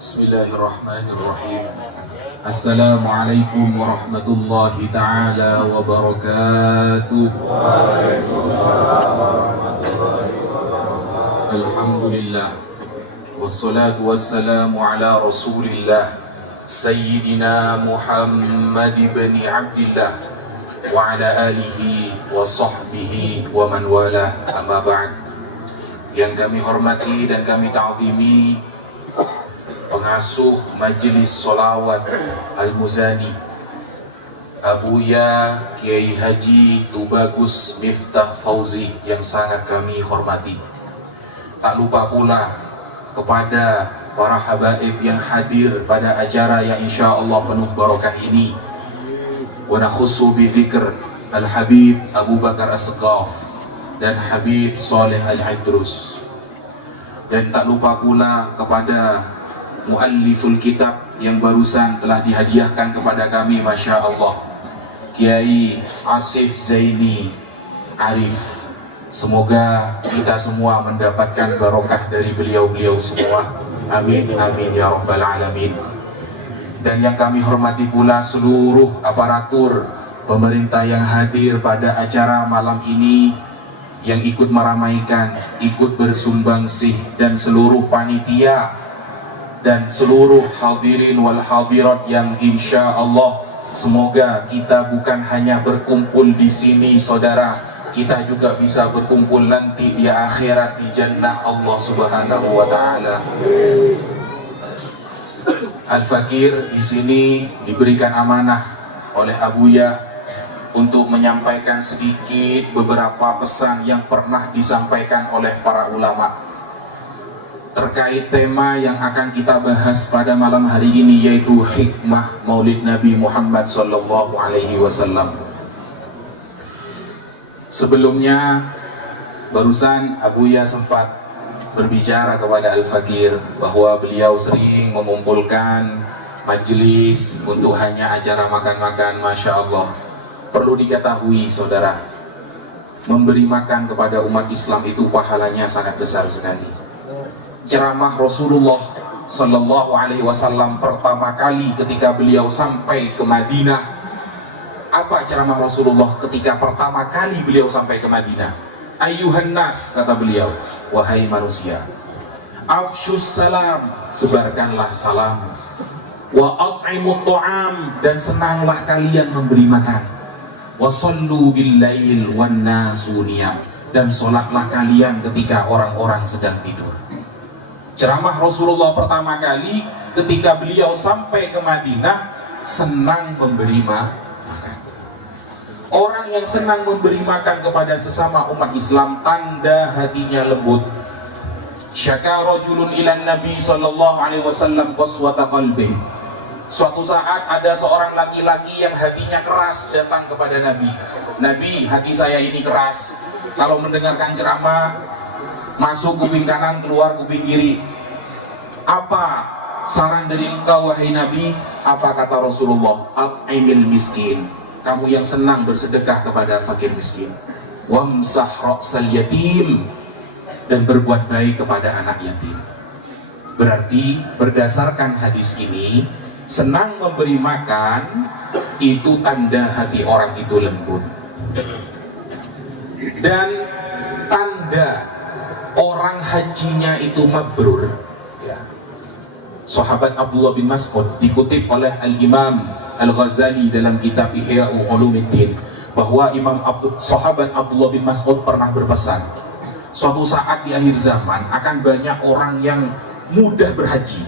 Bismillahirrahmanirrahim. Assalamualaikum warahmatullahi ta'ala wabarakatuh. Alhamdulillah. Wassalatu wassalamu ala rasulillah Sayyidina Muhammad ibn Abdillah wa ala alihi wa sahbihi wa man walah, amma ba'd. Yang kami hormati dan kami ta'zimi pengasuh Majelis Sholawat Al-Muzani, Abuya Kiai Haji Tubagus Miftah Fauzi yang sangat kami hormati. Tak lupa pula kepada para habaib yang hadir pada acara yang insyaallah penuh barakah ini. Wa nakhussu bi dzikr Al-Habib Abu Bakar As-Seqaf dan Habib Saleh Al-Idrus. Dan tak lupa pula kepada mualliful kitab yang barusan telah dihadiahkan kepada kami, Masya Allah, Kiai Asif Zaini Arif. Semoga kita semua mendapatkan barokah dari beliau-beliau semua. Amin, amin ya rabbal alamin. Dan yang kami hormati pula seluruh aparatur pemerintah yang hadir pada acara malam ini, yang ikut meramaikan, ikut bersumbangsi, dan seluruh panitia dan seluruh hadirin wal hadirat yang insya Allah semoga kita bukan hanya berkumpul di sini saudara, kita juga bisa berkumpul nanti di akhirat di jannah Allah Subhanahu wa taala. Al-Fakir di sini diberikan amanah oleh Abuya untuk menyampaikan sedikit beberapa pesan yang pernah disampaikan oleh para ulama terkait tema yang akan kita bahas pada malam hari ini, yaitu hikmah Maulid Nabi Muhammad sallallahu alaihi wasallam. Sebelumnya barusan Abuya sempat berbicara kepada Al-Fakir bahwa beliau sering mengumpulkan majelis untuk hanya acara makan-makan. Masya Allah, perlu diketahui saudara, memberi makan kepada umat Islam itu pahalanya sangat besar sekali. Ceramah Rasulullah Sallallahu Alaihi Wasallam pertama kali ketika beliau sampai ke Madinah. Apa ceramah Rasulullah ketika pertama kali beliau sampai ke Madinah? Ayyuhan nas, kata beliau, wahai manusia, afshus salam, sebarkanlah salam, wa at'imut ta'am, dan senanglah kalian memberi makan, wa sallu bil lail wan nasu niyam, dan sholatlah kalian ketika orang-orang sedang tidur. Ceramah Rasulullah pertama kali ketika beliau sampai ke Madinah, senang memberi makan. Orang yang senang memberi makan kepada sesama umat Islam, tanda hatinya lembut. Syaka rajulun ilan Nabi sallallahu alaihi wasallam qaswata qalbi. Suatu saat ada seorang laki-laki yang hatinya keras datang kepada Nabi. Nabi, hati saya ini keras. Kalau mendengarkan ceramah, masuk kuping kanan, keluar kuping kiri. Apa saran dari engkau wahai Nabi? Apa kata Rasulullah? At'imil miskin, kamu yang senang bersedekah kepada fakir miskin. Wamsah ra'sal yatim, dan berbuat baik kepada anak yatim. Berarti berdasarkan hadis ini, senang memberi makan itu tanda hati orang itu lembut. Dan tanda orang hajinya itu mabrur. Sahabat Abdullah bin Mas'ud dikutip oleh Al-Imam Al-Ghazali dalam kitab Ihya Ulumuddin bahwa sahabat Abdullah bin Mas'ud pernah berpesan, suatu saat di akhir zaman akan banyak orang yang mudah berhaji,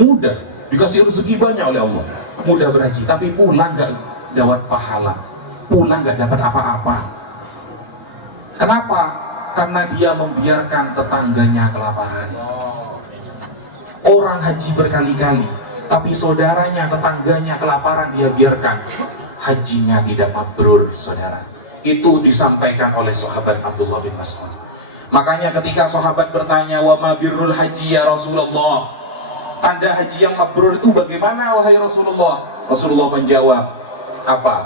mudah dikasih rezeki banyak oleh Allah, mudah berhaji, tapi pulang gak dapat pahala, pulang gak dapat apa-apa. Kenapa? Karena dia membiarkan tetangganya kelaparan. Orang haji berkali-kali, tapi saudaranya, tetangganya kelaparan, dia biarkan. Hajinya tidak mabrur, saudara. Itu disampaikan oleh sahabat Abdullah bin Mas'ud. Makanya ketika sahabat bertanya, wa ma birrul haji ya Rasulullah, tanda haji yang mabrur itu bagaimana wahai Rasulullah? Rasulullah menjawab, apa?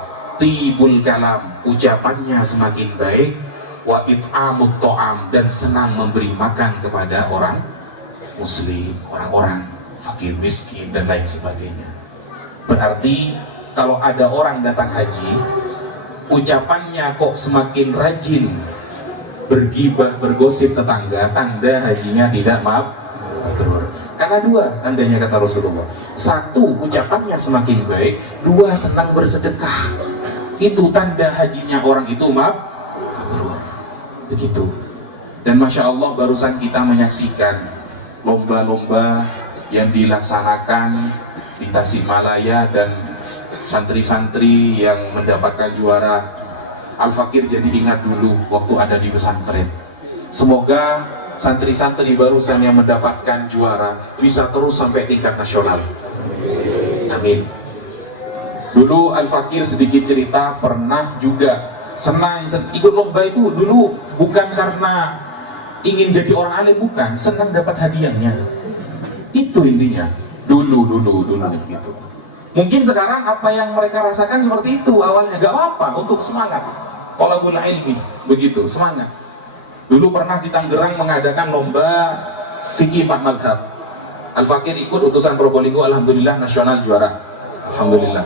tibul kalam, ucapannya semakin baik, wa it'amut ta'am, dan senang memberi makan kepada orang muslim, orang-orang fakir miskin dan lain sebagainya. Berarti kalau ada orang datang haji, ucapannya kok semakin rajin bergibah, bergosip tetangga, tanda hajinya tidak mabrur. Karena dua tandanya kata Rasulullah. Satu, ucapannya semakin baik. Dua, senang bersedekah. Itu tanda hajinya orang itu mabrur. Begitu. Dan Masya Allah barusan kita menyaksikan lomba-lomba yang dilaksanakan di Tasikmalaya dan santri-santri yang mendapatkan juara. Al-Fakir jadi ingat dulu waktu ada di pesantren. Semoga santri-santri barusan yang mendapatkan juara bisa terus sampai tingkat nasional. Amin. Dulu Al-Fakir sedikit cerita pernah juga senang ikut lomba itu dulu bukan karena ingin jadi orang alim, bukan, senang dapat hadiahnya. Itu intinya. Dulu gitu. Mungkin sekarang apa yang mereka rasakan seperti itu awalnya, gak apa-apa, untuk semangat thalabul ilmi, begitu, semangat. Dulu pernah di Tangerang mengadakan lomba fikih 4 madhab. Al-Fakir ikut utusan Probolinggo, alhamdulillah nasional juara, alhamdulillah.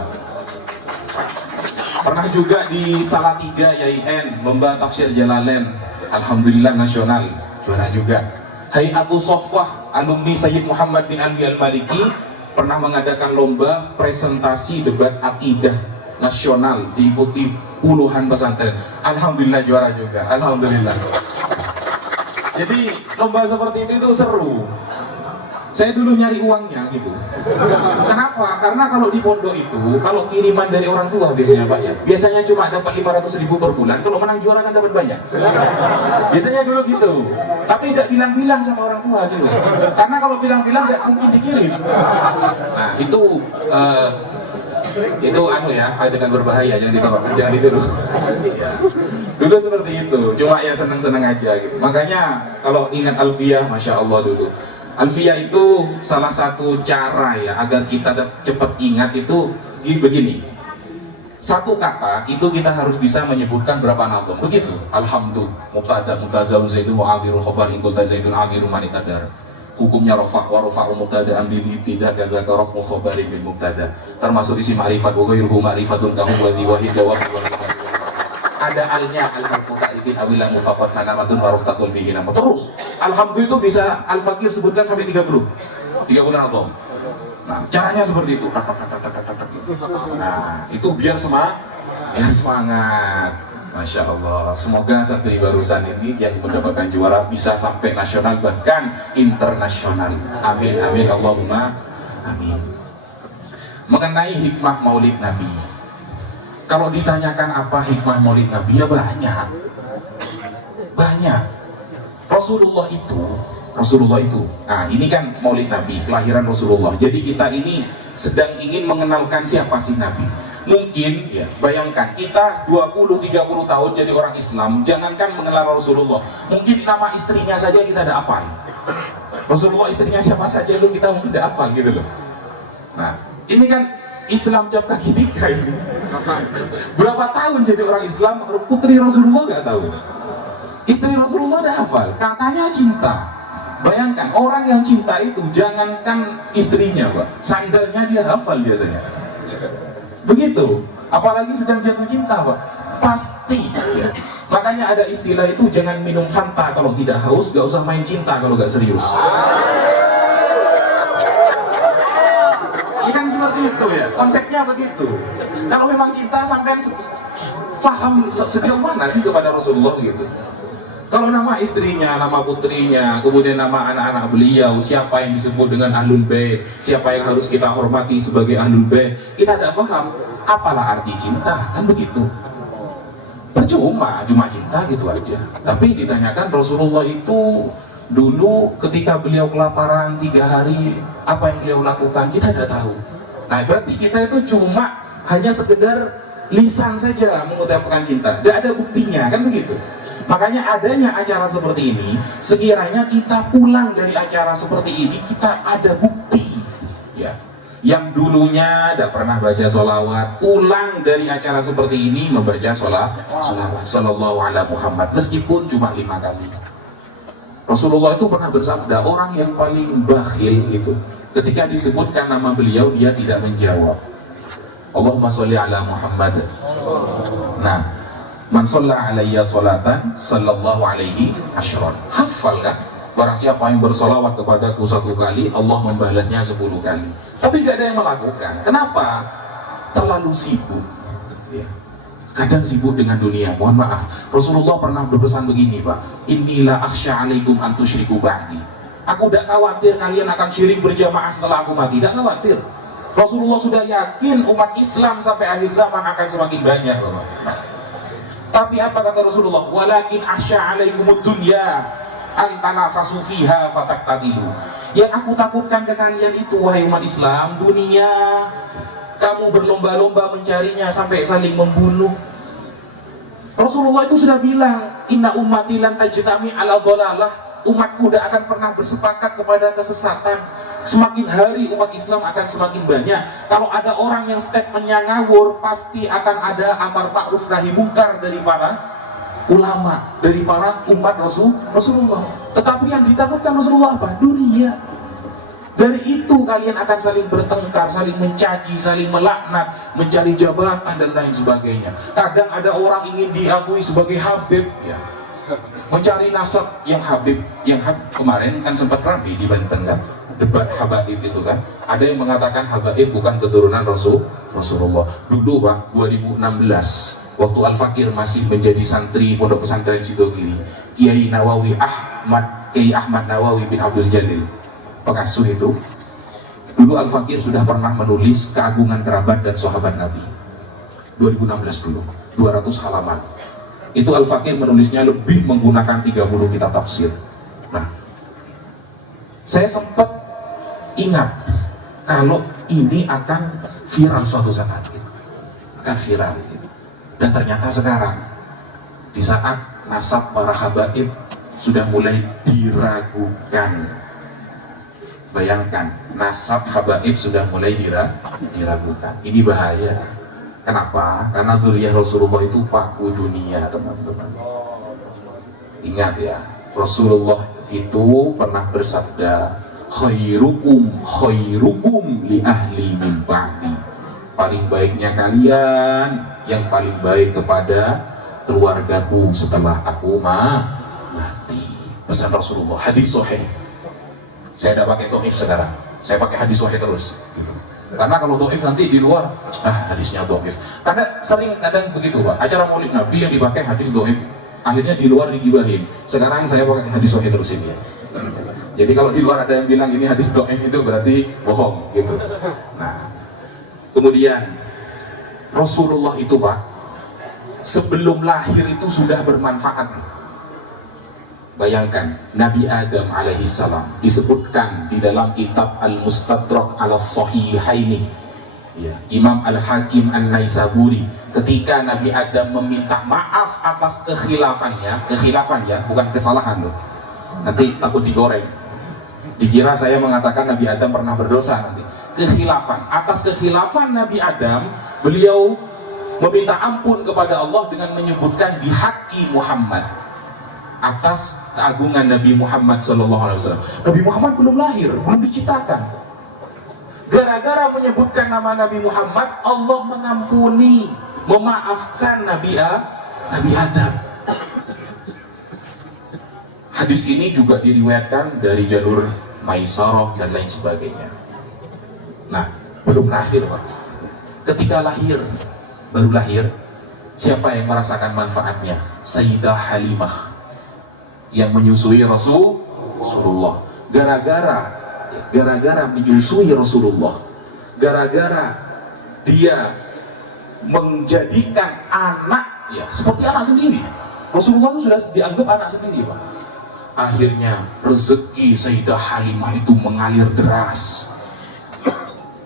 Pernah juga di Salatiga YIN lomba tafsir Jalalain, alhamdulillah nasional juara juga. Hayatul Soffah alumni Sayyid Muhammad bin Alwi Al-Maliki pernah mengadakan lomba presentasi debat akidah nasional, diikuti puluhan pesantren, alhamdulillah juara juga, alhamdulillah. Jadi lomba seperti itu seru. Saya dulu nyari uangnya gitu. Kenapa? Karena kalau di pondok itu, kalau kiriman dari orang tua biasanya banyak. Biasanya cuma dapat 500.000 per bulan. Kalau menang juara kan dapat banyak. Biasanya dulu gitu. Tapi tidak bilang-bilang sama orang tua dulu. Karena kalau bilang-bilang nggak mungkin dikirim. Nah itu anu ya, dengan berbahaya, jangan ditolak, jangan ditiru. Dulu seperti itu, cuma ya seneng-seneng aja gitu. Makanya kalau ingat Alfiyah, Masya Allah dulu. Alfiyah itu salah satu cara ya agar kita cepat ingat itu begini. Satu kata itu kita harus bisa menyebutkan berapa nazam, begitu. Alhamdulillah, mubtada, mubtada zaidun wa adirul khabar in qulta zaidun adirul manitadar. Hukumnya rafah wa rafa'u mubtada ambil tidak kadzaka raf'u khabari bil mubtada. Termasuk isi ma'rifat wa ghairuhu ma'rifatun kahu wa wahid wa ada alnya al-harfu ta'rifin awilan mufaqat kanamatun wa raftatul fihi nama. Terus alhamdulillah itu bisa Al-Fakir sebutkan sampai 30 atau. Nah, caranya seperti itu. Nah, itu biar semangat. Masya Allah. Semoga santri barusan ini yang mendapatkan juara bisa sampai nasional bahkan internasional. Amin amin Allahumma amin. Mengenai hikmah Maulid Nabi. Kalau ditanyakan apa hikmah Maulid Nabi, ya banyak. Rasulullah itu. Nah, ini kan Maulid Nabi, kelahiran Rasulullah. Jadi kita ini sedang ingin mengenalkan siapa sih Nabi. Mungkin ya, bayangkan kita 20-30 tahun jadi orang Islam, jangankan mengenal Rasulullah, mungkin nama istrinya saja kita tidak hafal. Rasulullah istrinya siapa saja itu kita mungkin tidak hafal gitu loh. Nah, ini kan Islam cap kaki nikah ini. Berapa tahun jadi orang Islam, putri Rasulullah nggak tahu. Istri Rasulullah udah hafal, katanya cinta. Bayangkan orang yang cinta itu jangankan istrinya, Pak, sandalnya dia hafal biasanya. Begitu, apalagi sedang jatuh cinta, Pak, pasti ya. Makanya ada istilah itu, jangan minum Fanta kalau tidak haus, gak usah main cinta kalau gak serius. Ini kan seperti itu ya, konsepnya begitu. Kalau memang cinta sampai paham sejauh mana sih kepada Rasulullah begitu. Kalau nama istrinya, nama putrinya, kemudian nama anak-anak beliau, siapa yang disebut dengan Ahlul Bait, siapa yang harus kita hormati sebagai Ahlul Bait, kita tidak paham, apalah arti cinta, kan begitu. Percuma, cuma cinta gitu aja. Tapi ditanyakan Rasulullah itu dulu ketika beliau kelaparan 3 hari, apa yang beliau lakukan, kita tidak tahu. Nah, berarti kita itu cuma hanya sekedar lisan saja mengucapkan cinta, tidak ada buktinya, kan begitu. Makanya adanya acara seperti ini, sekiranya kita pulang dari acara seperti ini, kita ada bukti ya. yang dulunya tidak pernah baca sholawat, pulang dari acara seperti ini membaca sholawat sallallahu ala Muhammad, meskipun cuma 5 kali. Rasulullah itu pernah bersabda, orang yang paling bakhil itu ketika disebutkan nama beliau dia tidak menjawab. Allahumma sholli ala Muhammad. Nah, man sholla alayya sholatan sallallahu alaihi asyran. Hafal kan? Barang siapa yang bersolawat kepadaku 1 kali, Allah membalasnya 10 kali. Tapi gak ada yang melakukan. Kenapa? Terlalu sibuk ya. Kadang sibuk dengan dunia. Mohon maaf, Rasulullah pernah berpesan begini, Pak, Inilah akhsha alaikum an tusyriku ba'di. Aku tidak khawatir kalian akan syirik berjamaah setelah aku mati. Tidak khawatir. Rasulullah sudah yakin umat Islam sampai akhir zaman akan semakin banyak, Bapak. Tapi apa kata Rasulullah? Walakin akhsha alaikumud dunya antanafasu fiha fataktadilu. Yang aku takutkan ke kalian itu, wahai umat Islam, dunia. Kamu berlomba-lomba mencarinya sampai saling membunuh. Rasulullah itu sudah bilang, inna ummati lan tajtami ala dhalalah. Umatku tidak akan pernah bersepakat kepada kesesatan. Semakin hari umat Islam akan semakin banyak. Kalau ada orang yang statementnya ngawur, pasti akan ada amar ma'ruf nahi munkar dari para ulama, dari para umat Rasulullah. Tetapi yang ditakutkan Rasulullah apa? Dunia. Dari itu kalian akan saling bertengkar, saling mencaci, saling melaknat, mencari jabatan dan lain sebagainya. Kadang ada orang ingin diakui sebagai Habib, ya, mencari nasab yang Habib. Kemarin kan sempat ramai di Banten kan, debat Habaib itu kan. Ada yang mengatakan Habaib bukan keturunan Rasulullah. Dulu Pak, 2016, waktu Al-Fakir masih menjadi santri Pondok Pesantren Sidogiri, Kiai Ahmad Nawawi bin Abdul Jalil pengasuh itu, dulu Al-Fakir sudah pernah menulis keagungan kerabat dan sahabat Nabi. 2016 dulu, 200 halaman. Itu Al-Fakir menulisnya lebih menggunakan 30 kitab tafsir. Nah, saya sempat ingat kalau ini akan viral suatu saat, akan viral. Dan ternyata sekarang, di saat nasab para habaib sudah mulai diragukan. Bayangkan, nasab habaib sudah mulai diragukan. Ini bahaya. Kenapa? Karena dzurriyyah Rasulullah itu paku dunia, teman-teman. Ingat ya, Rasulullah itu pernah bersabda, khairukum li ahli min ba'di. Paling baiknya kalian yang paling baik kepada keluargaku setelah aku mati. Pesan Rasulullah, hadis sahih. Saya tidak pakai dhaif sekarang, saya pakai hadis sahih terus. Karena kalau dhaif nanti di luar, hadisnya dhaif. Karena sering kadang begitu Pak, acara maulid Nabi yang dipakai hadis dhaif, akhirnya di luar digibahin. Sekarang saya pakai hadis sahih terus ini ya. Jadi kalau di luar ada yang bilang ini hadis dhaif itu berarti bohong gitu. Nah, kemudian Rasulullah itu Pak, sebelum lahir itu sudah bermanfaat. Bayangkan, Nabi Adam alaihi salam disebutkan di dalam kitab Al-Mustadrak ala Sahihaini, ya, Imam Al-Hakim An-Naisaburi, ketika Nabi Adam meminta maaf atas kekhilafan ya, bukan kesalahan loh. Nanti takut digoreng, dikira saya mengatakan Nabi Adam pernah berdosa nanti. Atas kekhilafan Nabi Adam, beliau meminta ampun kepada Allah dengan menyebutkan bihaqi Muhammad, atas keagungan Nabi Muhammad SAW. Nabi Muhammad belum lahir, belum diciptakan. Gara-gara menyebutkan nama Nabi Muhammad, Allah mengampuni, memaafkan Nabi Adam. Hadis ini juga diriwayatkan dari jalur Maisarah dan lain sebagainya. Nah, belum lahir Pak. Ketika lahir, baru lahir, siapa yang merasakan manfaatnya? Sayyidah Halimah yang menyusui Rasulullah. Gara-gara menyusui Rasulullah, gara-gara dia menjadikan anak ya seperti anak sendiri. Rasulullah itu sudah dianggap anak sendiri Pak. Akhirnya rezeki Sayyidah Halimah itu mengalir deras.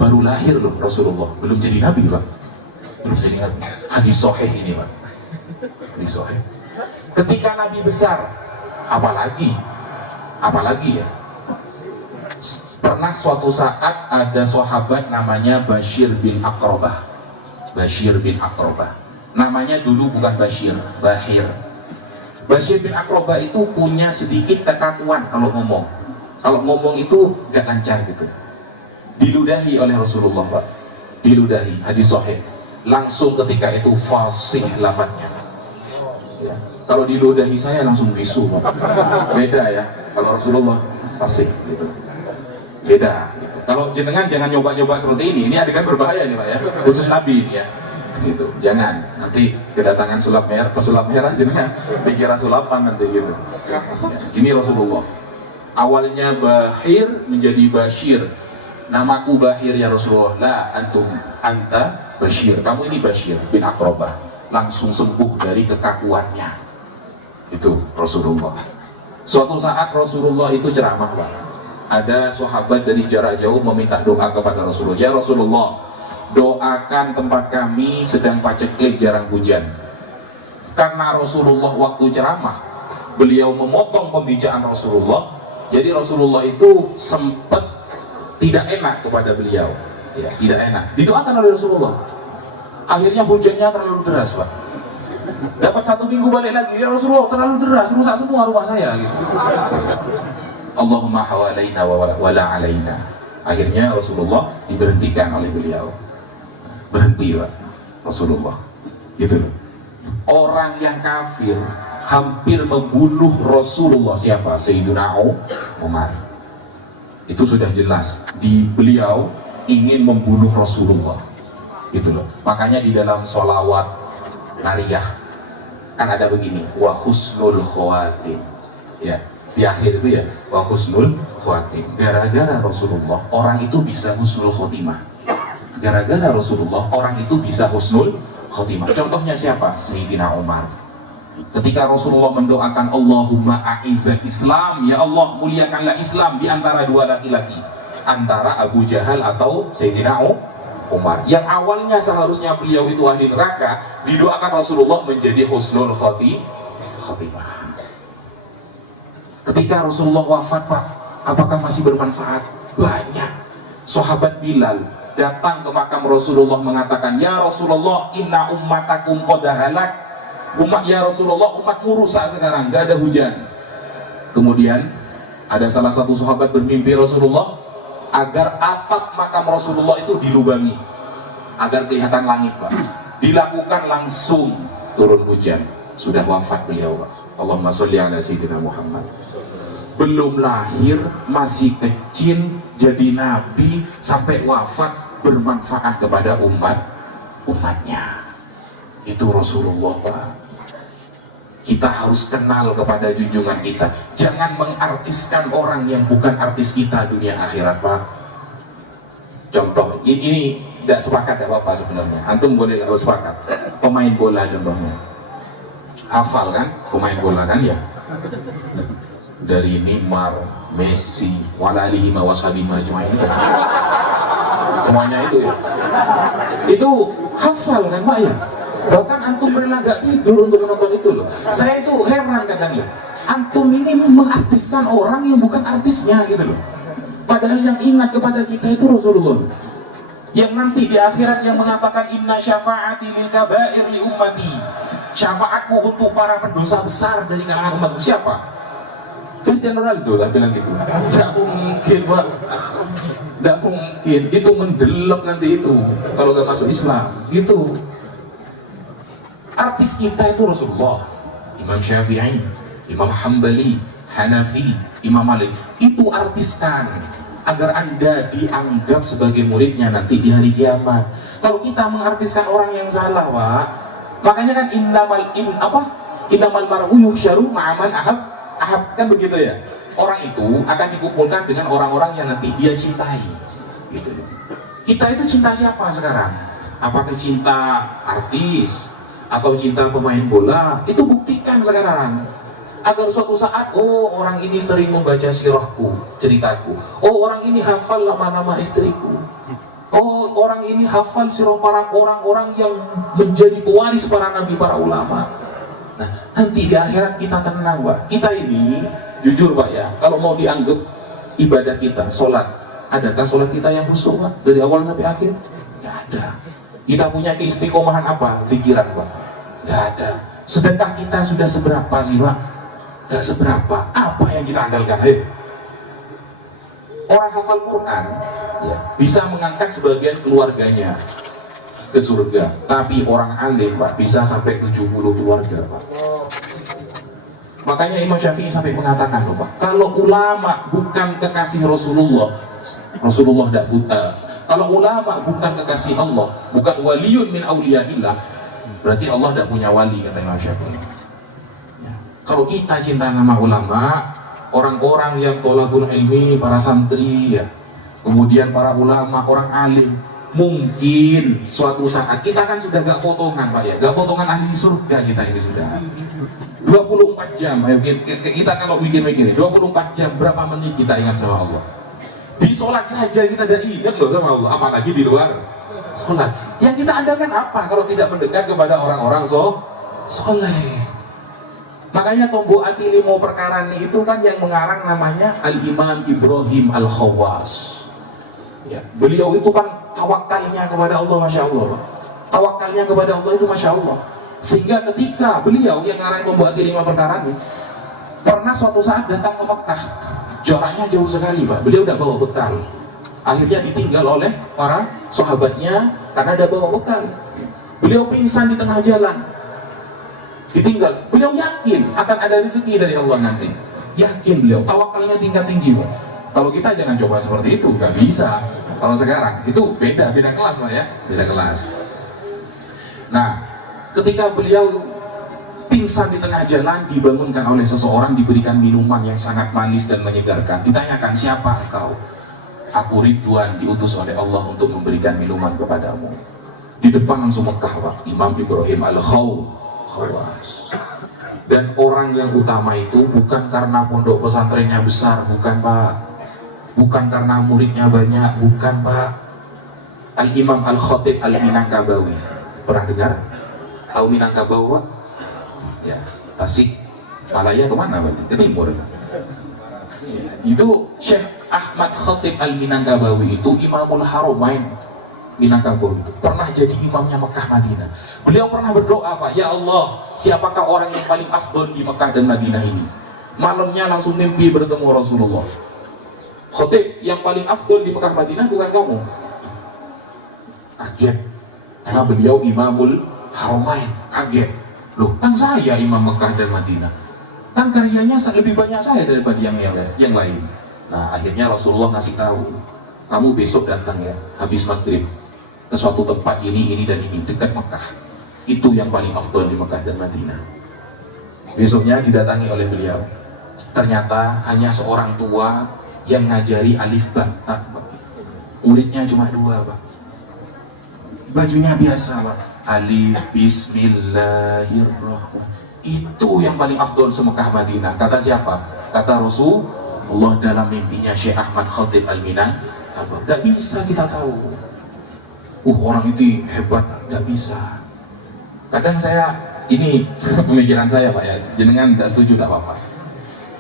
Baru lahir loh Rasulullah, belum jadi nabi Pak. Belum jadi nabi. Hadis sahih ini Pak. Hadis sahih. Ketika Nabi besar, apalagi ya, Pernah suatu saat ada sahabat namanya Bashir bin Aqrabah. Bashir bin Aqrabah. Namanya dulu bukan Bashir, Bahir. Bashir bin Aqrabah itu punya sedikit kekakuan kalau ngomong. Kalau ngomong itu gak lancar gitu. Diludahi oleh Rasulullah, Pak. Diludahi, hadis sahih. Langsung ketika itu fasih lafadznya. Ya. Kalau diludahi saya langsung bisu, Pak. Beda ya. Kalau Rasulullah fasih gitu. Beda. Gitu. Kalau jenengan jangan nyoba-nyoba seperti ini. Ini adegan berbahaya nih, Pak ya. Khusus Nabi ini ya. Gitu. Jangan nanti kedatangan pesulap merah jenengan dikira sulapan nanti gitu. Ya. Ini Rasulullah. Awalnya Bahir menjadi Bashir. Namaku Bahir ya Rasulullah. La anta Bashir. Kamu ini Bashir bin Aqrabah. Langsung sembuh dari kekakuannya. Itu Rasulullah. Suatu saat Rasulullah itu ceramah, Pak. Ada sahabat dari jarak jauh meminta doa kepada Rasulullah. Ya Rasulullah, doakan tempat kami sedang paceklik jarang hujan. Karena Rasulullah waktu ceramah, beliau memotong pembicaraan Rasulullah. Jadi Rasulullah itu sempat tidak enak kepada beliau, ya, tidak enak. Didoakan oleh Rasulullah. Akhirnya hujannya terlalu deras, Pak. Dapat 1 minggu balik lagi, ya Rasulullah terlalu deras, rusak semua rumah saya. Gitu. Allahumma hawalaina wala alaina. Akhirnya Rasulullah diberhentikan oleh beliau. Berhenti, Pak, Rasulullah. Gitu loh. Orang yang kafir hampir membunuh Rasulullah. Siapa? Sayyidina Umar. Itu sudah jelas. Beliau ingin membunuh Rasulullah. Gitu loh. Makanya di dalam sholawat nariyah kan ada begini, wa husnul khawatim. Ya, di akhir itu ya, wa husnul khawatim. Gara-gara Rasulullah orang itu bisa husnul khotimah. Gara-gara Rasulullah orang itu bisa husnul khotimah. Contohnya siapa? Sayyidina Umar. Ketika Rasulullah mendoakan Allahumma a'izzal Islam, ya Allah muliakanlah Islam di antara dua laki-laki, antara Abu Jahal atau Sayyidina Umar, yang awalnya seharusnya beliau itu ahli neraka, didoakan Rasulullah menjadi husnul khotimah. Ketika Rasulullah wafat, Pak, apakah masih bermanfaat? Banyak. Sahabat Bilal datang ke makam Rasulullah mengatakan, ya Rasulullah, inna ummatakum qad halak. Umat, ya Rasulullah, umatmu rusak sekarang, gak ada hujan. Kemudian ada salah satu sahabat bermimpi Rasulullah agar atap makam Rasulullah itu dilubangi agar kelihatan langit, Pak. Dilakukan, langsung turun hujan. Sudah wafat beliau, Pak. Allahumma sholli ala sayyidina Muhammad. Belum lahir, masih kecil, jadi nabi, sampai wafat bermanfaat kepada umatnya. Itu Rasulullah, Pak. Kita harus kenal kepada junjungan kita. Jangan mengartiskan orang yang bukan artis kita dunia akhirat, Pak. Contoh, ini tidak sepakat, tidak apa-apa sebenarnya. Antum boleh harus sepakat. Pemain bola contohnya. Hafal kan? Pemain bola kan ya? Dari Neymar, Messi, walalihi mawashabi majma'in. Semuanya itu ya. Itu hafal kan, Pak ya? Bahkan antum berlagak tidur untuk menonton itu loh. Saya itu heran kadang loh. Antum ini mengartiskan orang yang bukan artisnya gitu loh. Padahal yang ingat kepada kita itu Rasulullah. Yang nanti di akhirat yang mengatakan inna syafa'ati lil kabair li ummati. Syafaatku untuk para pendosa besar dari kalangan umatku. Siapa? Cristiano Ronaldo lah bilang gitu. Tidak mungkin, Pak. Tidak mungkin. Itu mendelep nanti itu kalau gak masuk Islam. Gitu. Artis kita itu Rasulullah, Imam Syafi'i, Imam Hambali, Hanafi, Imam Malik. Itu artiskan agar Anda dianggap sebagai muridnya nanti di hari kiamat. Kalau kita mengartiskan orang yang salah, Pak, makanya kan innamal mar'u yuhsyaru ma'aman ahab, kan begitu ya. Orang itu akan dikumpulkan dengan orang-orang yang nanti dia cintai. Gitu. Kita itu cinta siapa sekarang? Apakah cinta artis atau cinta pemain bola? Itu buktikan sekarang agar suatu saat, oh orang ini sering membaca sirahku, ceritaku, oh orang ini hafal nama-nama istriku, oh orang ini hafal sirah para orang-orang yang menjadi pewaris para nabi, para ulama. Nah, nanti di akhirat kita tenang, Pak. Kita ini jujur, Pak ya, kalau mau dianggap ibadah kita, sholat, Adakah sholat kita yang khusyuk Pak? Dari awal sampai akhir? Nggak ada. Kita punya keistiqomahan apa? Pikiran Pak? Nggak ada. Sedekah kita sudah seberapa sih Pak? Nggak seberapa. Apa yang kita andalkan? Orang hafal Quran ya, bisa mengangkat sebagian keluarganya ke surga, tapi orang alim Pak bisa sampai 70 keluarga Pak. Makanya Imam Syafi'i sampai mengatakan loh Pak, kalau ulama bukan kekasih Rasulullah tidak buta. Kalau ulama bukan kekasih Allah, bukan waliyun min awliyaillah, berarti Allah tidak punya wali, kata Imam Syafi'i. Ya. Kalau kita cinta sama ulama, orang-orang yang tholabul ilmi, para santri ya, kemudian para ulama, orang alim, mungkin suatu saat kita kan sudah gak potongan Pak ya, gak potongan ahli surga kita ini sudah 24 jam. Ayo kita kalau mikir-mikir 24 jam berapa menit kita ingat sama Allah. Di sholat saja kita tidak ingat loh sama Allah, apalagi di luar sholat. Yang kita andalkan apa kalau tidak mendekat kepada orang-orang soleh. Makanya Tombo Ati Limo perkara ini itu kan yang mengarang namanya Al-Imam Ibrahim Al-Khawas ya, beliau itu kan tawakalnya kepada Allah, Masya Allah. Tawakalnya kepada Allah itu Masya Allah. Sehingga ketika beliau yang ngarang membuat 5 perkara ini, pernah suatu saat datang ke Mekah, jaraknya jauh sekali Pak, beliau udah bawa bekal. Akhirnya ditinggal oleh para sahabatnya karena udah bawa bekal. Beliau pingsan di tengah jalan, ditinggal. Beliau yakin akan ada rezeki dari Allah nanti. Yakin beliau, tawakalnya tingkat tinggi Pak. Kalau kita jangan coba seperti itu, nggak bisa. Kalau sekarang itu beda kelas Pak ya, beda kelas. Nah, ketika beliau pingsan di tengah jalan, dibangunkan oleh seseorang, diberikan minuman yang sangat manis dan menyegarkan. Ditanyakan, siapa engkau? Aku Ridwan, diutus oleh Allah untuk memberikan minuman kepadamu. Di depan langsung Mekah Pak, Imam Ibrahim Al-Khawas. Dan orang yang utama itu bukan karena pondok pesantrennya besar, bukan Pak. Bukan karena muridnya banyak, bukan Pak. Al-Imam Al-Khatib Al-Minangkabawi. Pernah dengar? Tahu Minangkabau Pak? Ya, Tasik Malaya kemana berarti? Ke timur ya, itu Syekh Ahmad Khatib Al-Minangkabawi itu Imamul Haramain Minangkabau itu pernah jadi imamnya Mekah Madinah. Beliau pernah berdoa Pak, ya Allah, siapakah orang yang paling afdol di Mekah dan Madinah ini? Malamnya langsung mimpi bertemu Rasulullah. Khatib, yang paling afdol di Mekah Madinah bukan kamu? Kaget, karena beliau Imamul Haramain. Kaget, loh kan saya imam Mekah dan Madinah, kan karyanya lebih banyak saya daripada yang lain. Nah akhirnya Rasulullah ngasih tahu, kamu besok datang ya, habis maghrib ke suatu tempat ini dan ini dekat Mekah, itu yang paling afdol di Mekah dan Madinah. Besoknya didatangi oleh beliau, ternyata hanya seorang tua yang ngajari alif ba ta, muridnya cuma 2 Pak. Bajunya biasa Pak, alif bismillahirrahmanirrahim. Itu yang paling afdol semekah Madinah. Kata siapa? Kata Rasulullah dalam mimpinya Syekh Ahmad Khatib Al-Minangkabawi. Tidak bisa kita tahu orang itu hebat, tidak bisa. Kadang saya, ini pemikiran saya Pak ya, jenengan tidak setuju tidak apa-apa.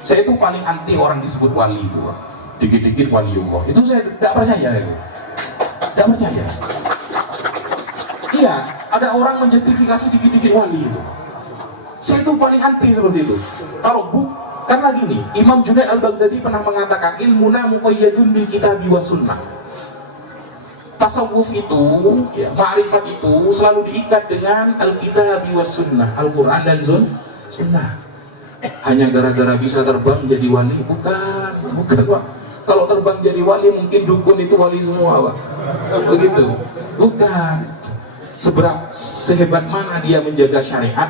Saya itu paling anti orang disebut wali itu Pak. Dikit-dikit waliullah, itu saya tidak percaya itu. Tidak percaya. Iya, ada orang menjustifikasi dikit-dikit wali itu. Saya itu paling anti seperti itu. Karena gini, Imam Junaid Al-Baghdadi pernah mengatakan, ilmuna muqayyadun bil kitabi was sunnah. Tasawuf itu, ya, ma'rifat itu selalu diikat dengan al-kitabi was sunnah, Al-Quran dan sunnah. Hanya gara-gara bisa terbang jadi wali? Bukan Pak. Kalau terbang jadi wali mungkin dukun itu wali semua Pak. Begitu? Bukan. Sehebat mana dia menjaga syariat,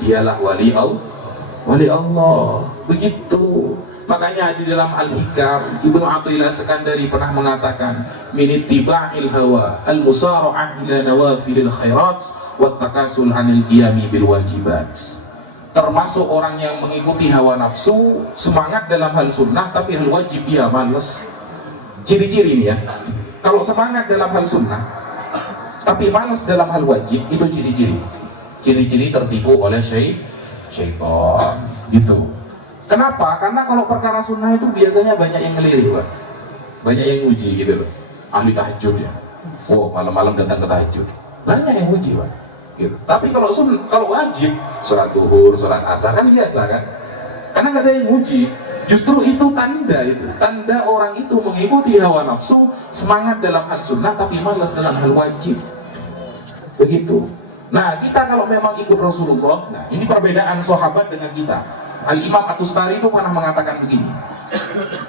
dialah wali Allah. Begitu. Makanya di dalam Al-Hikam, Ibnu Athaillah Sekandari pernah mengatakan, min ittiba'il hawa al-musara'ah ila nawafilil khairat wa takasul 'anil qiyami bil wajibat. Termasuk orang yang mengikuti hawa nafsu, semangat dalam hal sunnah tapi hal wajib dia malas. Ciri-ciri ini ya, kalau semangat dalam hal sunnah tapi malas dalam hal wajib, itu ciri-ciri tertipu oleh syaitan gitu. Kenapa? Karena kalau perkara sunnah itu biasanya banyak yang ngelirik Pak. banyak yang muji gitu loh. Ahli tahajud ya. Oh, malam-malam datang ke tahajud. Banyak yang muji, Pak. Gitu. Tapi kalau wajib, sholat zuhur, sholat asar kan biasa kan? Karena nggak ada yang muji. Justru itu tanda orang itu mengikuti hawa nafsu, semangat dalam hal sunnah tapi malas dalam hal wajib. Begitu. Nah, kita kalau memang ikut Rasulullah, nah ini perbedaan sahabat dengan kita. Al-Imam At-Tustari itu pernah mengatakan begini.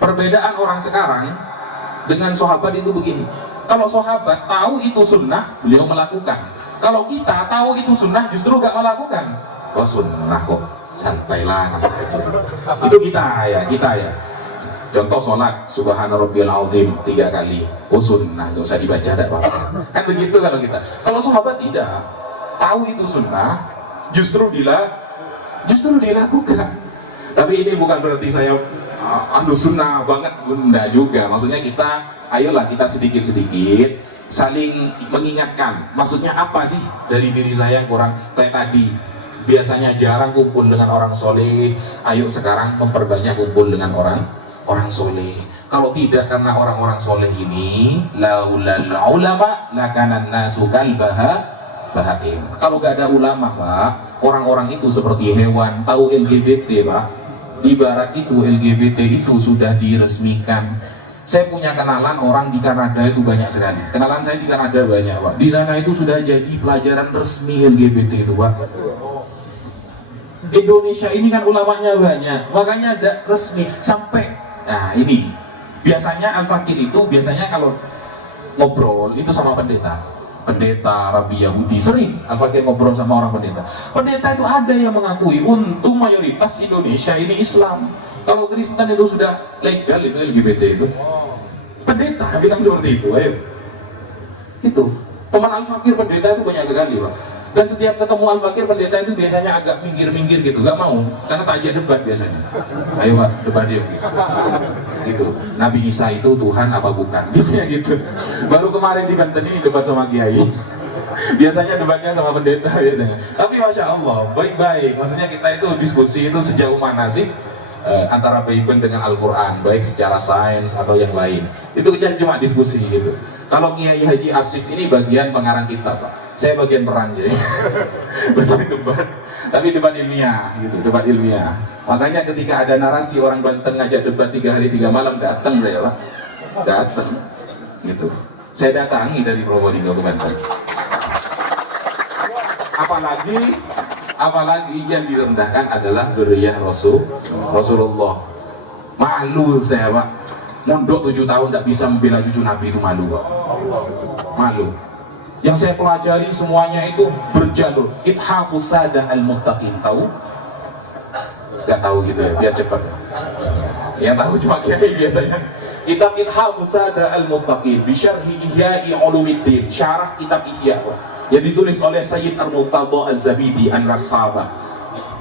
Perbedaan orang sekarang dengan sahabat itu begini. Kalau sahabat tahu itu sunnah, beliau melakukan. Kalau kita tahu itu sunnah, justru gak melakukan. Oh sunnah kok, santailah nanti aja. Itu kita ya. Contoh sholat, subhana rabbiyal azim 3 kali. Oh sunnah, gak usah dibaca, ada apa-apa. Kan begitu kalau kita. Kalau sahabat tidak, tahu itu sunnah, justru dilakukan. Tapi ini bukan berarti saya sunnah banget, enggak juga. Maksudnya ayolah kita sedikit-sedikit saling mengingatkan. Maksudnya apa sih dari diri saya kurang kayak tadi. Biasanya jarang kumpul dengan orang soleh. Ayo sekarang memperbanyak kumpul dengan orang soleh. Kalau tidak karena orang-orang soleh ini, laulal ulama lakanan nasu bahaim. Kalau gak ada ulama, Pak, orang-orang itu seperti hewan. Tahu LGBT, Pak? Di barat itu LGBT itu sudah diresmikan. Saya punya kenalan orang di Kanada itu banyak sekali. Kenalan saya di Kanada banyak, Pak. Di sana itu sudah jadi pelajaran resmi LGBT itu, Pak. Indonesia ini kan ulamanya banyak, makanya ada resmi sampai. Nah ini biasanya Al-Fakir itu biasanya kalau ngobrol itu sama pendeta Rabi Yahudi, sering Al-Fakir ngobrol sama orang pendeta itu ada yang mengakui untung mayoritas Indonesia ini Islam. Kalau Kristen itu sudah legal itu LGBT itu. Pendeta bilang seperti itu, ayo. Itu teman Al-Fakir pendeta itu banyak sekali, Pak. Dan setiap ketemu Al-Fakir pendeta itu biasanya agak minggir-minggir gitu, gak mau karena tajak debat biasanya. Ayo Pak, debat yuk. Gitu. Nabi Isa itu Tuhan apa bukan? Biasanya gitu. Baru kemarin di Banten ini debat sama Kiai. Biasanya debatnya sama pendeta biasanya. Tapi Masya Allah, baik-baik. Maksudnya kita itu diskusi itu sejauh mana sih antara Bible dengan Al-Quran, baik secara sains atau yang lain. Itu cuma diskusi gitu. Kalau Kiai Haji Asif ini bagian pengarang kitab, Pak. Saya bagian perang ya. Bagian debat. Tapi debat ilmiah gitu, debat ilmiah. Makanya ketika ada narasi orang Banten ngajak debat 3 hari 3 malam, datang saya, Pak. Datang gitu. Saya datangi dari Probolinggo ke Banten. Apalagi yang direndahkan adalah dzurriyyah Rasulullah. Malu saya, Pak. Mondok 7 tahun tidak bisa membela cucu Nabi itu malu, Pak. Malu. Yang saya pelajari semuanya itu berjalur Ithafus Sadah Al-Muttaqin, tahu? Gak tahu gitu ya, biar cepat. Yang tahu cuma Kiai biasanya. Kitab Ithafus Sadah Al-Muttaqin Bisyarhi Ihya'i Ulumiddin, syarah kitab Ihya, Pak. Yang ditulis oleh Sayyid Ar-Murtadha Az-Zabidi An-Nasabah,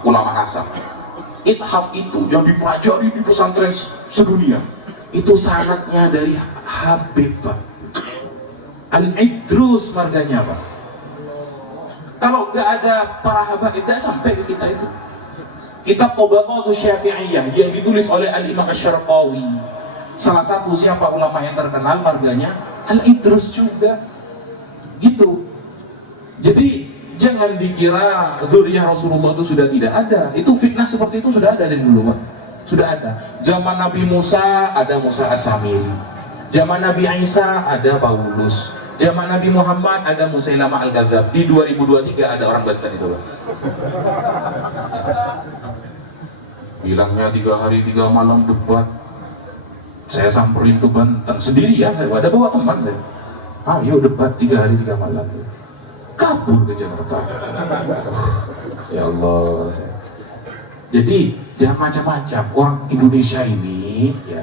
ulama nasab. Ithaf itu yang dipelajari di pesantren sedunia. Itu sanadnya dari Habib, Pak. Al-Idrus marganya, Pak. Kalau nggak ada para habaib, tidak sampai ke kita itu. Kitab Tabaqatus Syafi'iyah yang ditulis oleh Al-Imam Asy-Syarqawi. Salah satu siapa ulama yang terkenal marganya Al-Idrus juga. Gitu. Jadi jangan dikira dzurriyyah Rasulullah itu sudah tidak ada. Itu fitnah seperti itu sudah ada dari dulu, Pak. Sudah ada. Zaman Nabi Musa ada Musa As-Samiri. Zaman Nabi Isa ada Paulus. Zaman Nabi Muhammad ada Musailamah Al-Kadzdzab. Di 2023 ada orang Banten itu, Pak. Bilangnya 3 hari 3 malam debat. Saya samperin ke Banten sendirian, saya ada bawa teman deh. Ayo debat 3 hari 3 malam. Kabur ke Jakarta. Ya Allah. Jadi jangan macam-macam. Orang Indonesia ini ya,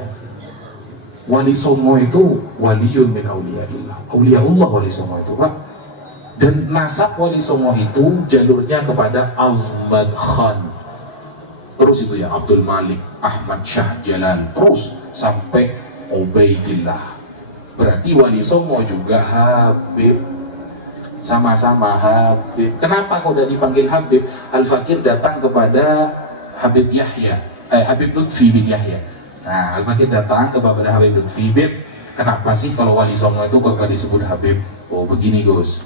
Wali Songo itu waliyun min auliyaillah. Auliyaullah Wali Songo itu, Pak. Dan nasab Wali Songo itu jalurnya kepada Ahmad Khan. Terus itu ya Abdul Malik, Ahmad Shah Jalan, terus sampai Ubaidillah. Berarti Wali Songo juga Habib. Sama-sama Habib. Kenapa kok udah dipanggil Habib? Al-Fakir datang kepada Habib Yahya, Habib Lutfi bin Yahya. Nah, Al-Fakir datang kepada Habib Lutfi, Bib, Kenapa sih kalau Wali Songo itu kok disebut Habib? Oh begini Gus,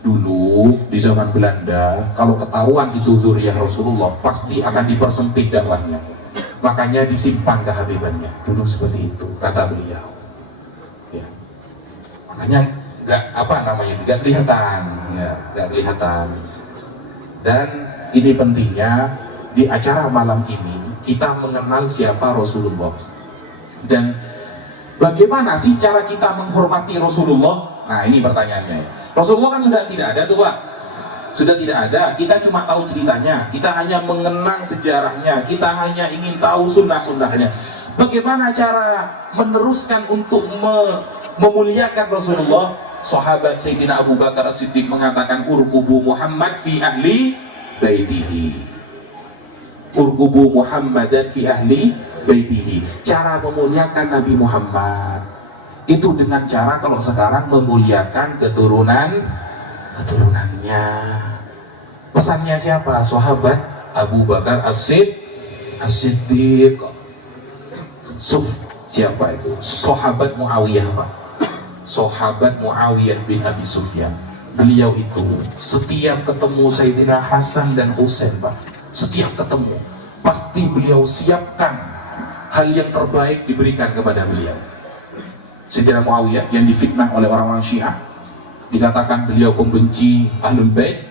dulu di zaman Belanda kalau ketahuan itu zuriyah Rasulullah pasti akan dipersempit dakwahnya, makanya disimpan kehabibannya dulu, seperti itu kata beliau ya. Makanya tidak kelihatan ya, nggak kelihatan. Dan ini pentingnya di acara malam ini kita mengenal siapa Rasulullah dan bagaimana sih cara kita menghormati Rasulullah. Nah ini pertanyaannya. Rasulullah kan sudah tidak ada tuh Pak, sudah tidak ada, kita cuma tahu ceritanya, kita hanya mengenang sejarahnya, kita hanya ingin tahu sunnah-sunnahnya. Bagaimana cara meneruskan untuk memuliakan Rasulullah? Sahabat Sayyidina Abu Bakar As-Siddiq mengatakan urqubu Muhammad fi ahli baitihi, urqubu Muhammadan fi ahli baitihi. Cara memuliakan Nabi Muhammad itu dengan cara kalau sekarang memuliakan keturunannya. Pesannya siapa? Sahabat Abu Bakar As-Siddiq. Siapa itu? Sahabat Muawiyah Pak. Sahabat Muawiyah bin Abi Sufyan. Beliau itu setiap ketemu Sayyidina Hasan dan Husain Pak, setiap ketemu pasti beliau siapkan hal yang terbaik diberikan kepada beliau. Sayyidina Muawiyah yang difitnah oleh orang-orang Syiah, dikatakan beliau pembenci Ahlul Bait,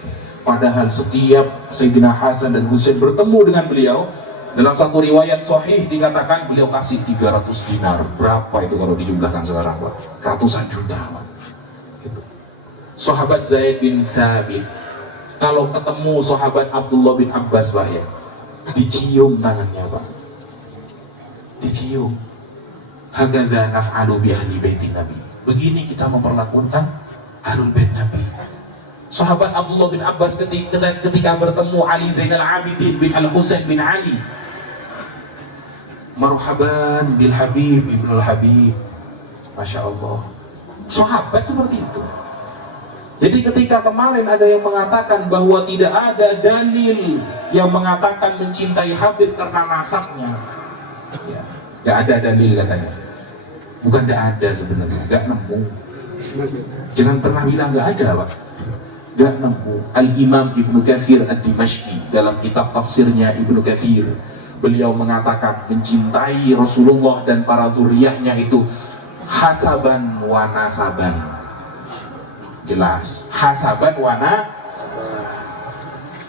padahal setiap Sayyidina Hasan dan Husain bertemu dengan beliau, dalam satu riwayat sahih dikatakan beliau kasih 300 dinar. Berapa itu kalau dijumlahkan sekarang Pak? Ratusan juta Pak. Gitu. Sahabat Zaid bin Thabit kalau ketemu sahabat Abdullah bin Abbas Pak ya, dicium tangannya Pak, dicium. Hakadza naf'alu bi ahli baitin Nabi. Begini kita memperlakukan ahlul bait Nabi. Sahabat Abdullah bin Abbas ketika bertemu Ali Zainal Abidin bin Al-Husain bin Ali, marhaban bil Habib ibnul Habib. Masya Allah, sahabat seperti itu. Jadi ketika kemarin ada yang mengatakan bahwa tidak ada dalil yang mengatakan mencintai Habib karena nasabnya, ya, tidak ada dalil katanya. Bukan tidak ada sebenarnya, nggak nemu. Jangan pernah bilang nggak ada Pak, nggak nemu. Al-Imam Ibnu Katsir Ad-Dimashqi dalam kitab tafsirnya Ibnu Katsir, beliau mengatakan mencintai Rasulullah dan para zuriyahnya itu hasaban wa nasaban. Jelas, hasaban wa nasaban.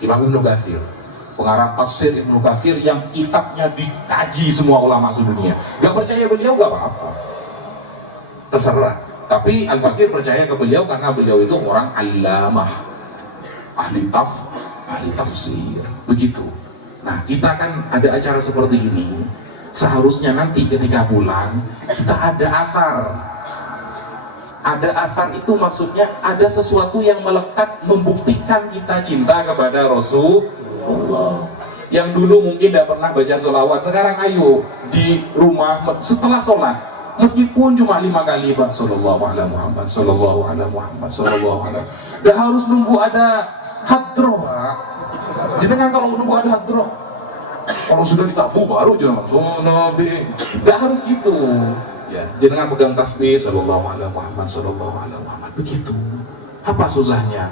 Imam Ibnu Katsir, pengarang tafsir Ibnu Katsir yang kitabnya dikaji semua ulama sedunia. Gak percaya beliau gak apa-apa, terserah. Tapi Al-Fakir percaya ke beliau karena beliau itu orang allamah, ahli tafsir, begitu. Nah kita kan ada acara seperti ini, seharusnya nanti ketika pulang kita ada athar. Ada athar itu maksudnya ada sesuatu yang melekat membuktikan kita cinta kepada Rasulullah. Yang dulu mungkin tidak pernah baca sholawat, sekarang ayo di rumah setelah sholat, meskipun cuma 5 kali Pak, sallallahu ala Muhammad, sallallahu ala Muhammad, sallallahu ala. Dan harus nunggu ada hadroh Pak. Jangan kalau nunggu ada hadroh, kalau sudah ditabu baru jangan langsung Nabi. Tidak harus gitu. Ya, jangan pegang tasbih sallallahu ala Muhammad, sallallahu ala Muhammad, begitu. Apa susahnya?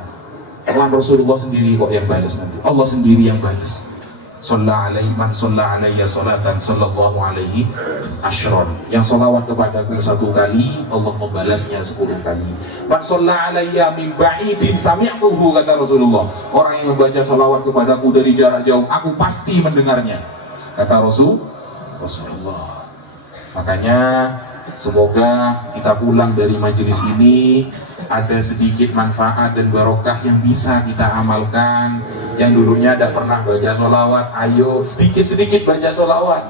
Tuhan Rasulullah sendiri kok yang balas nanti. Allah sendiri yang balas. Shalla alaihi man shalla alayya salatan sallallahu alaihi asyron. Yang sholawat kepadaku 1 kali, Allah membalasnya 10 kali. Man shalla alayya min ba'idin sami'tuhu, kata Rasulullah. Orang yang membaca sholawat kepadaku dari jarak jauh, aku pasti mendengarnya, kata Rasulullah. Makanya semoga kita pulang dari majelis ini ada sedikit manfaat dan barokah yang bisa kita amalkan. Yang dulunya tidak pernah baca sholawat, ayo sedikit-sedikit baca sholawat.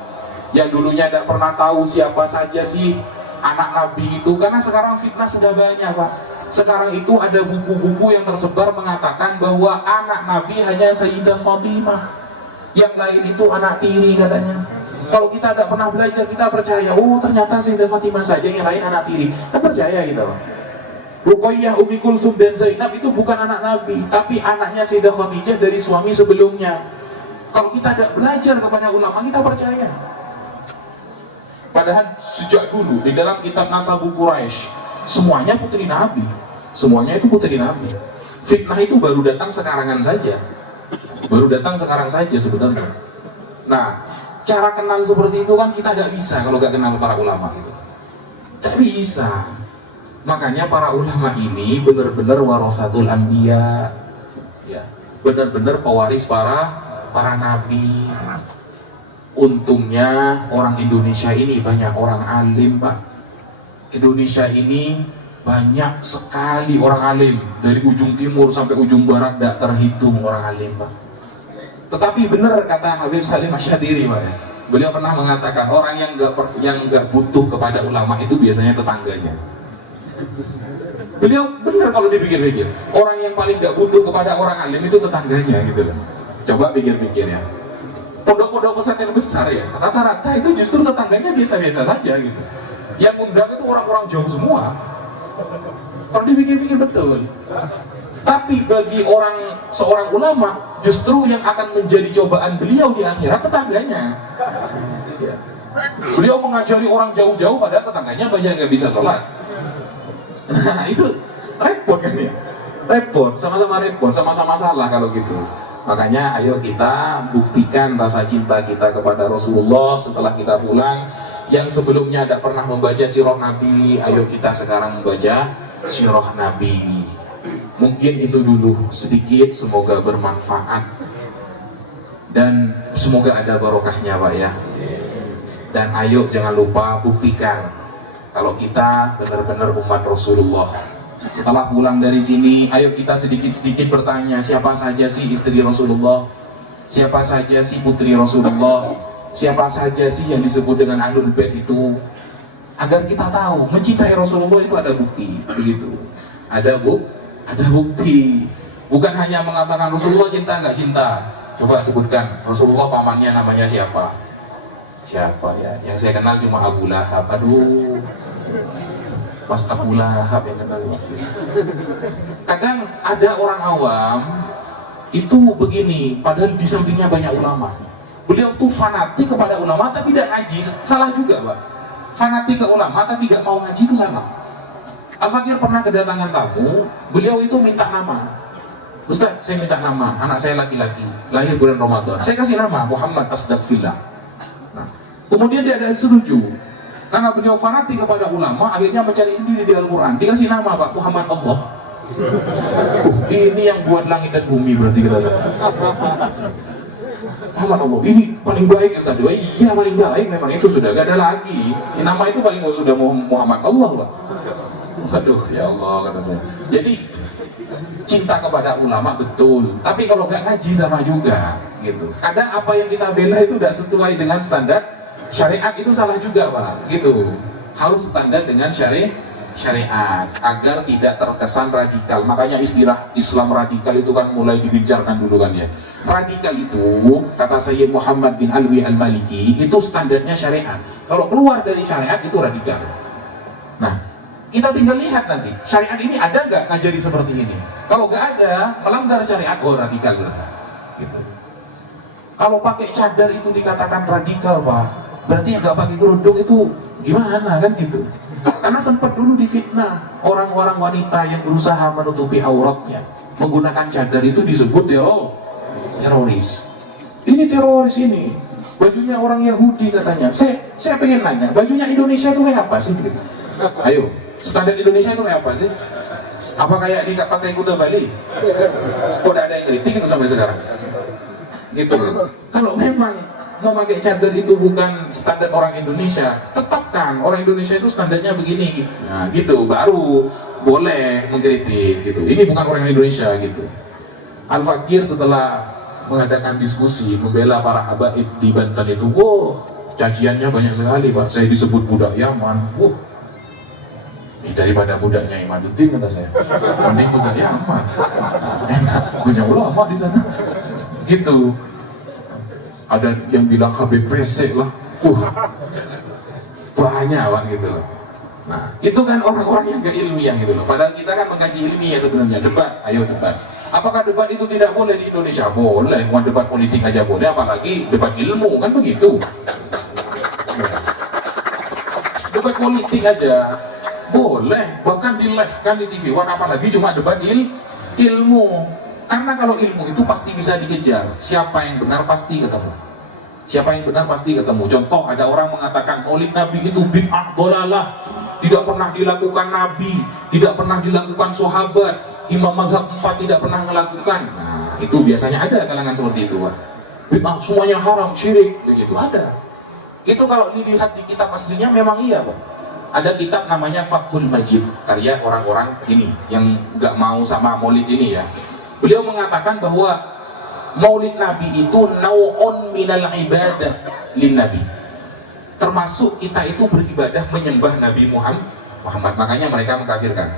Yang dulunya tidak pernah tahu siapa saja sih anak Nabi itu, karena sekarang fitnah sudah banyak Pak. Sekarang itu ada buku-buku yang tersebar mengatakan bahwa anak Nabi hanya Sayyidah Fatimah, yang lain itu anak tiri katanya. Kalau kita tidak pernah belajar, kita percaya, oh ternyata Sayyidah Fatimah saja, yang lain anak tiri. Kita percaya gitu Pak. Ruqayyah, Ummi Kulsum dan Zainab itu bukan anak Nabi, tapi anaknya Sayyidah Khadijah dari suami sebelumnya. Kalau kita tidak belajar kepada ulama, kita percaya. Padahal sejak dulu di dalam kitab Nasabu Quraisy semuanya putri Nabi, semuanya itu putri Nabi. Fitnah itu baru datang sekarangan saja, baru datang sekarang saja sebenarnya. Nah, cara kenal seperti itu kan kita tidak bisa kalau nggak kenal para ulama itu, tidak bisa. Makanya para ulama ini benar-benar warasatul anbiya, ya, benar-benar pewaris para nabi. Untungnya orang Indonesia ini banyak orang alim, Pak. Indonesia ini banyak sekali orang alim, dari ujung timur sampai ujung barat tidak terhitung orang alim, Pak. Tetapi benar kata Habib Salim Asyadiri, Pak, ya. Beliau pernah mengatakan orang yang nggak butuh kepada ulama itu biasanya tetangganya. Beliau benar kalau dipikir-pikir, orang yang paling nggak butuh kepada orang alim itu tetangganya, gitu loh. Coba pikir-pikir ya. Pondok-pondok pesantren besar ya, rata-rata itu justru tetangganya biasa-biasa saja gitu. Yang undang itu orang-orang jauh semua. Kalau dipikir-pikir betul. Tapi bagi seorang ulama, justru yang akan menjadi cobaan beliau di akhirat tetangganya. Ya. Beliau mengajari orang jauh-jauh padahal tetangganya banyak yang bisa sholat. Nah itu repot kan ya? Repot, sama-sama repot, sama-sama salah kalau gitu. Makanya ayo kita buktikan rasa cinta kita kepada Rasulullah setelah kita pulang. Yang sebelumnya tidak pernah membaca sirah Nabi, ayo kita sekarang membaca sirah Nabi. Mungkin itu dulu sedikit, semoga bermanfaat dan semoga ada barokahnya, Pak, ya. Dan ayo jangan lupa buktikan kalau kita benar-benar umat Rasulullah. Setelah pulang dari sini, ayo kita sedikit-sedikit bertanya, siapa saja sih istri Rasulullah? Siapa saja sih putri Rasulullah? Siapa saja sih yang disebut dengan Ahlul Bait itu? Agar kita tahu, mencintai Rasulullah itu ada bukti, begitu. Ada bukti. Bukan hanya mengatakan Rasulullah cinta, nggak cinta. Coba sebutkan, Rasulullah pamannya namanya siapa? Siapa ya? Yang saya kenal cuma Abu Lahab. Aduh, pas Abu Lahab yang kenal waktu itu. Kadang ada orang awam itu begini, padahal di sampingnya banyak ulama. Beliau tuh fanatik kepada ulama tapi tidak ngaji, salah juga, Pak. Fanatik ke ulama tapi gak mau ngaji itu salah. Al-Fakir pernah kedatangan tamu, beliau itu minta nama. Ustaz, saya minta nama, anak saya laki-laki, lahir bulan Ramadan. Saya kasih nama Muhammad Asdaqfillah. Nah, kemudian dia ada setuju. Karena beliau fanatik kepada ulama, akhirnya mencari sendiri di Al-Quran. Dikasih nama, Pak, Muhammad Allah. Ini yang buat langit dan bumi berarti kita tahu. Muhammad Allah, ini paling baik Ustaz. Iya paling baik, memang itu sudah gak ada lagi. Nama itu paling sudah Muhammad Allah, Pak. Aduh, ya Allah, kata saya. Jadi cinta kepada ulama betul, tapi kalau gak ngaji sama juga, gitu. Kadang apa yang kita bela itu tidak sesuai dengan standar syariat, itu salah juga, Pak, gitu. Harus standar dengan syariat agar tidak terkesan radikal. Makanya istilah Islam radikal itu kan mulai dibicarkan dulu kan ya. Radikal itu kata Sayyid Muhammad bin Alwi al-Maliki itu standarnya syariat. Kalau keluar dari syariat itu radikal. Nah, kita tinggal lihat nanti syariat ini ada nggak ngajari seperti ini. Kalau nggak ada, melanggar syariat, oh radikal lah. Gitu. Kalau pakai cadar itu dikatakan radikal, Pak. Berarti yang nggak pakai kerudung itu gimana kan gitu. Karena sempat dulu difitnah orang-orang wanita yang berusaha menutupi auratnya menggunakan cadar itu disebut teroris. Ini teroris ini. Bajunya orang Yahudi katanya. Saya pengen nanya, bajunya Indonesia itu kayak apa sih? Ayo, standar Indonesia itu kayak apa sih? Apa kayak di pakai kuda Bali? Kok ada yang ngeritik itu sampai sekarang? Gitu. Kalau memang mau pakai cadar itu bukan standar orang Indonesia, tetapkan orang Indonesia itu standarnya begini. Nah, gitu baru boleh mengkritik gitu. Ini bukan orang Indonesia gitu. Al-Fakir setelah mengadakan diskusi membela para habaib di Banten itu, caciannya banyak sekali, Pak. Saya disebut budak Yaman. Ini daripada budaknya Imaduddin, kata saya. Mending budak Yaman. Enak, punya ulama di sana. Gitu. Ada yang bilang Habib resek lah. Banyak, Pak, gitu loh. Nah, itu kan orang-orang yang gak ilmiah gitu loh. Padahal kita kan mengkaji ilmiah sebenarnya. Debat, ayo debat. Apakah debat itu tidak boleh di Indonesia? Boleh, bukan debat politik aja boleh, apalagi debat ilmu, kan begitu. debat politik aja boleh, bahkan di live kan di TV One, apalagi cuma debat ilmu. Karena kalau ilmu itu pasti bisa dikejar, siapa yang benar pasti ketemu. Siapa yang benar pasti ketemu. Contoh, ada orang mengatakan maulid Nabi itu bid'ah dolalah, tidak pernah dilakukan Nabi, tidak pernah dilakukan sahabat, Imam Mazhab 4 tidak pernah melakukan. Nah, itu biasanya ada kalangan seperti itu, Pak. Bid'ah semuanya haram, syirik, begitu ada. Itu kalau dilihat di kitab aslinya memang iya, Pak. Ada kitab namanya Fathul Majid, karya orang-orang ini yang nggak mau sama maulid ini ya. Beliau mengatakan bahwa maulid Nabi itu nau'un minal ibadah lin Nabi, termasuk kita itu beribadah menyembah Nabi Muhammad. Makanya mereka mengkafirkan.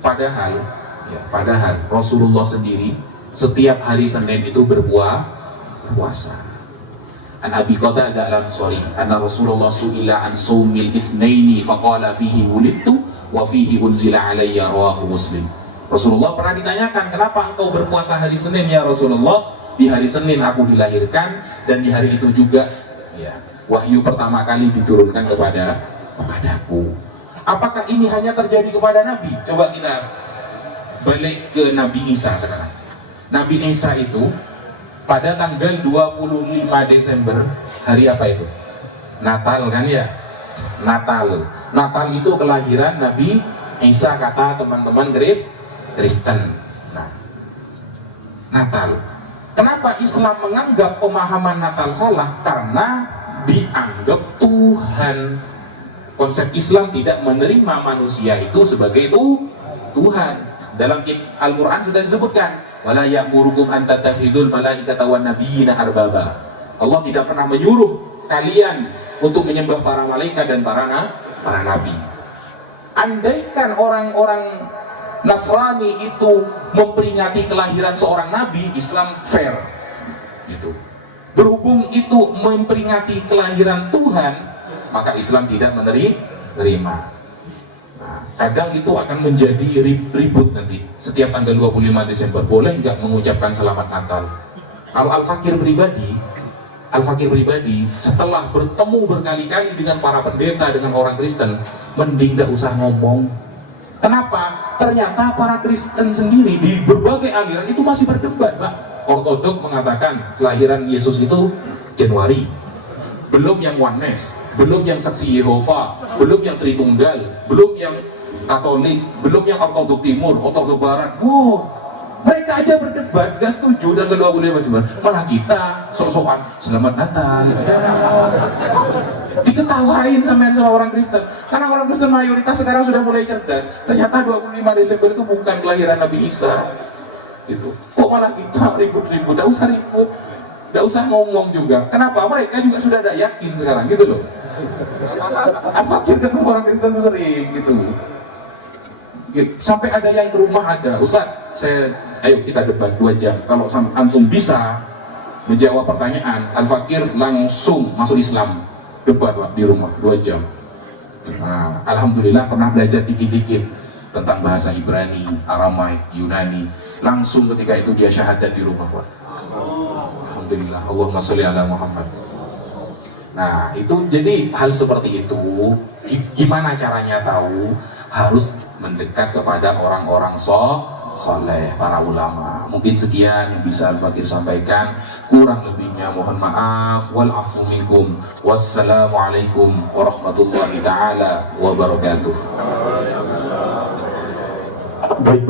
Padahal Rasulullah sendiri setiap hari Senin itu berpuasa. An Abi Qatadah al-Ansari anna Rasulullah su'ila an shaumil itsnaini faqala fihi wulidtu wa fihi unzila alayya, rawahu Muslim. Rasulullah pernah ditanyakan, kenapa engkau berpuasa hari Senin ya Rasulullah? Di hari Senin aku dilahirkan, dan di hari itu juga ya, wahyu pertama kali diturunkan kepadaku. Apakah ini hanya terjadi kepada Nabi? Coba kita balik ke Nabi Isa sekarang. Nabi Isa itu pada tanggal 25 Desember, hari apa itu? Natal kan ya? Natal itu kelahiran Nabi Isa, kata teman-teman Kristen. Nah, Natal. Kenapa Islam menganggap pemahaman Natal salah? Karena dianggap Tuhan. Konsep Islam tidak menerima manusia itu sebagai Tuhan. Dalam Al-Quran sudah disebutkan, wala ya'murukum an tattakhidul malaikata wan nabiyina arbaba. Allah tidak pernah menyuruh kalian untuk menyembah para malaikat dan para nabi. Andaikan orang-orang Nasrani itu memperingati kelahiran seorang nabi, Islam fair gitu. Berhubung itu memperingati kelahiran Tuhan, maka Islam tidak menerima. Nah, kadang itu akan menjadi ribut nanti. Setiap tanggal 25 Desember boleh nggak mengucapkan selamat Natal? Kalau Al-Fakir pribadi setelah bertemu berkali-kali dengan para pendeta, dengan orang Kristen, mending nggak usah ngomong. Kenapa? Ternyata para Kristen sendiri di berbagai aliran itu masih berdebat, Pak. Ortodok mengatakan kelahiran Yesus itu Januari. Belum yang Oneness, belum yang Saksi Yehova, belum yang Tritunggal, belum yang Katolik, belum yang Ortodok Timur, Ortodok Barat. Mereka aja berdebat, gak setuju dan kedua 25 Desember. Malah kita sok-sokan Selamat Natal. Diketawain sama orang Kristen. Karena orang Kristen mayoritas sekarang sudah mulai cerdas. Ternyata 25 Desember itu bukan kelahiran Nabi Isa. Gitu. Kok malah kita ribut-ribut? Gak usah ribut, gak usah ngomong juga. Kenapa? Mereka juga sudah ada yakin sekarang gitu loh. Al-Fakir ketemu orang Kristen itu sering gitu. Sampai ada yang ke rumah ada, Ustaz, ayo kita debat 2 jam. Kalau antum bisa menjawab pertanyaan, Al-Fakir langsung masuk Islam. Debat Pak, di rumah 2 jam. Nah, alhamdulillah pernah belajar dikit-dikit tentang bahasa Ibrani, Aramaik, Yunani. Langsung ketika itu dia syahadat di rumah, Pak. Alhamdulillah, Allahumma sholli ala Muhammad. Nah, itu jadi hal seperti itu. Gimana caranya tahu? Harus mendekat kepada orang-orang soleh, para ulama. Mungkin sekian yang bisa Al-Fakir sampaikan. Kurang lebihnya mohon maaf. Wal afu minkum. Wassalamualaikum warahmatullahi taala wabarakatuh. Baik,